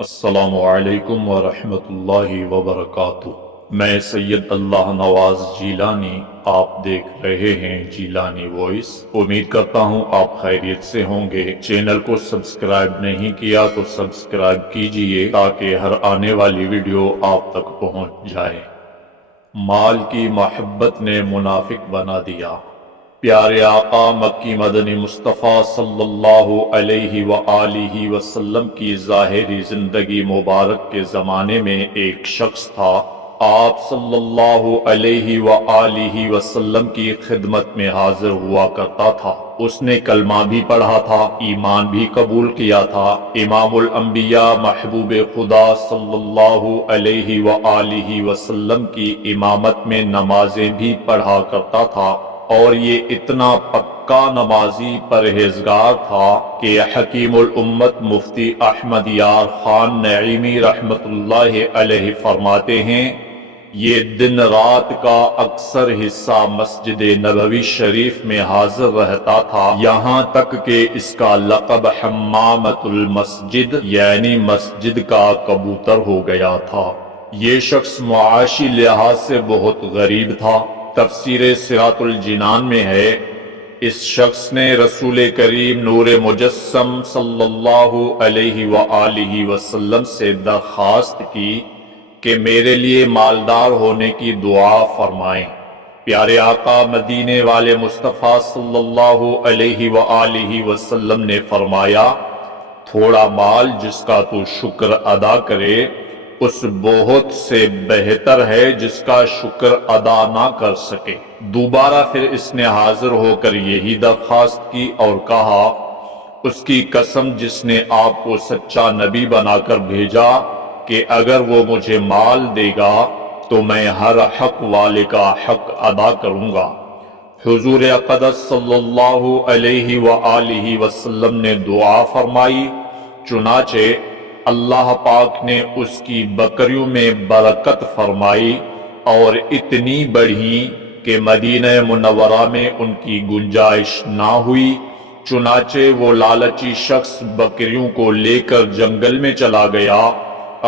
السلام علیکم ورحمۃ اللہ وبرکاتہ۔ میں سید اللہ نواز جیلانی، آپ دیکھ رہے ہیں جیلانی وائس۔ امید کرتا ہوں آپ خیریت سے ہوں گے۔ چینل کو سبسکرائب نہیں کیا تو سبسکرائب کیجئے تاکہ ہر آنے والی ویڈیو آپ تک پہنچ جائے۔ مال کی محبت نے منافق بنا دیا۔ پیارے آقا مکی مدنی مصطفیٰ صلی اللہ علیہ وآلہ وسلم کی ظاہری زندگی مبارک کے زمانے میں ایک شخص تھا۔ آپ صلی اللہ علیہ وآلہ وسلم کی خدمت میں حاضر ہوا کرتا تھا۔ اس نے کلمہ بھی پڑھا تھا، ایمان بھی قبول کیا تھا۔ امام الانبیاء محبوب خدا صلی اللہ علیہ وآلہ وسلم کی امامت میں نمازیں بھی پڑھا کرتا تھا، اور یہ اتنا پکا نمازی پرہیزگار تھا کہ حکیم الامت مفتی احمد یار خان نعیمی رحمت اللہ علیہ فرماتے ہیں، یہ دن رات کا اکثر حصہ مسجد نبوی شریف میں حاضر رہتا تھا، یہاں تک کہ اس کا لقب حمامۃ المسجد یعنی مسجد کا کبوتر ہو گیا تھا۔ یہ شخص معاشی لحاظ سے بہت غریب تھا۔ تفسیر صراط الجنان میں ہے، اس شخص نے رسول کریم نور مجسم صلی اللہ علیہ وآلہ وسلم سے درخواست کی کہ میرے لیے مالدار ہونے کی دعا فرمائیں۔ پیارے آقا مدینے والے مصطفیٰ صلی اللہ علیہ وآلہ وسلم نے فرمایا، تھوڑا مال جس کا تو شکر ادا کرے اس بہت سے بہتر ہے جس کا شکر ادا نہ کر سکے۔ دوبارہ پھر اس نے حاضر ہو کر یہی درخواست کی اور کہا، اس کی قسم جس نے آپ کو سچا نبی بنا کر بھیجا کہ اگر وہ مجھے مال دے گا تو میں ہر حق والے کا حق ادا کروں گا۔ حضور اقدس صلی اللہ علیہ وآلہ وسلم نے دعا فرمائی، چنانچہ اللہ پاک نے اس کی بکریوں میں برکت فرمائی اور اتنی بڑھی کہ مدینہ منورہ میں ان کی گنجائش نہ ہوئی۔ چنانچہ وہ لالچی شخص بکریوں کو لے کر جنگل میں چلا گیا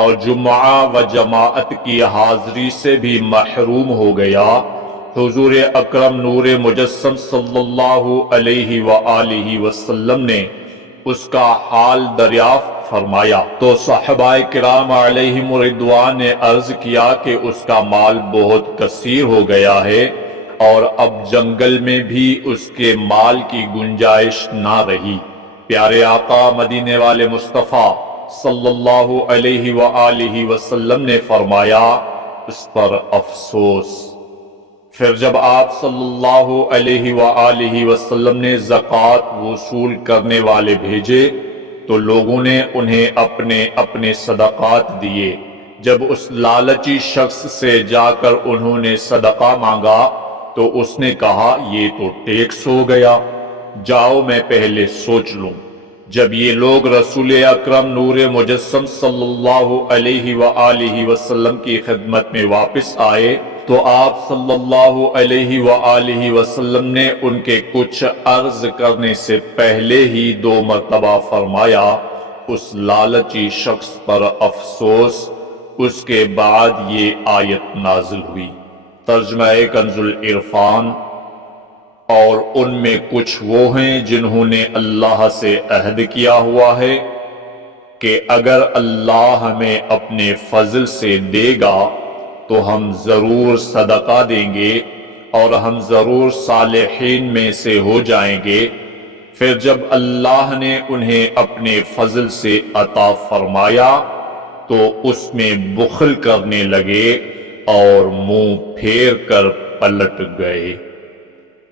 اور جمعہ و جماعت کی حاضری سے بھی محروم ہو گیا۔ حضور اکرم نور مجسم صلی اللہ علیہ وآلہ وسلم نے اس کا حال دریافت فرمایا تو صحابہ کرام علیہم رضوان نے عرض کیا کہ اس کا مال بہت کثیر ہو گیا ہے اور اب جنگل میں بھی اس کے مال کی گنجائش نہ رہی۔ پیارے آقا مدینے والے مصطفیٰ صلی اللہ علیہ وآلہ وسلم نے فرمایا، اس پر افسوس۔ پھر جب آپ صلی اللہ علیہ وآلہ وسلم نے زکوٰۃ وصول کرنے والے بھیجے تو لوگوں نے انہیں اپنے اپنے صدقات دیے۔ جب اس لالچی شخص سے جا کر انہوں نے صدقہ مانگا تو اس نے کہا، یہ تو ٹیکس ہو گیا، جاؤ میں پہلے سوچ لوں۔ جب یہ لوگ رسول اکرم نور مجسم صلی اللہ علیہ وآلہ وسلم کی خدمت میں واپس آئے تو آپ صلی اللہ علیہ وآلہ وسلم نے ان کے کچھ عرض کرنے سے پہلے ہی 2 مرتبہ فرمایا، اس لالچی شخص پر افسوس۔ اس کے بعد یہ آیت نازل ہوئی۔ ترجمہ کنز العرفان۔ اور ان میں کچھ وہ ہیں جنہوں نے اللہ سے عہد کیا ہوا ہے کہ اگر اللہ ہمیں اپنے فضل سے دے گا تو ہم ضرور صدقہ دیں گے اور ہم ضرور صالحین میں سے ہو جائیں گے۔ پھر جب اللہ نے انہیں اپنے فضل سے عطا فرمایا تو اس میں بخل کرنے لگے اور منہ پھیر کر پلٹ گئے۔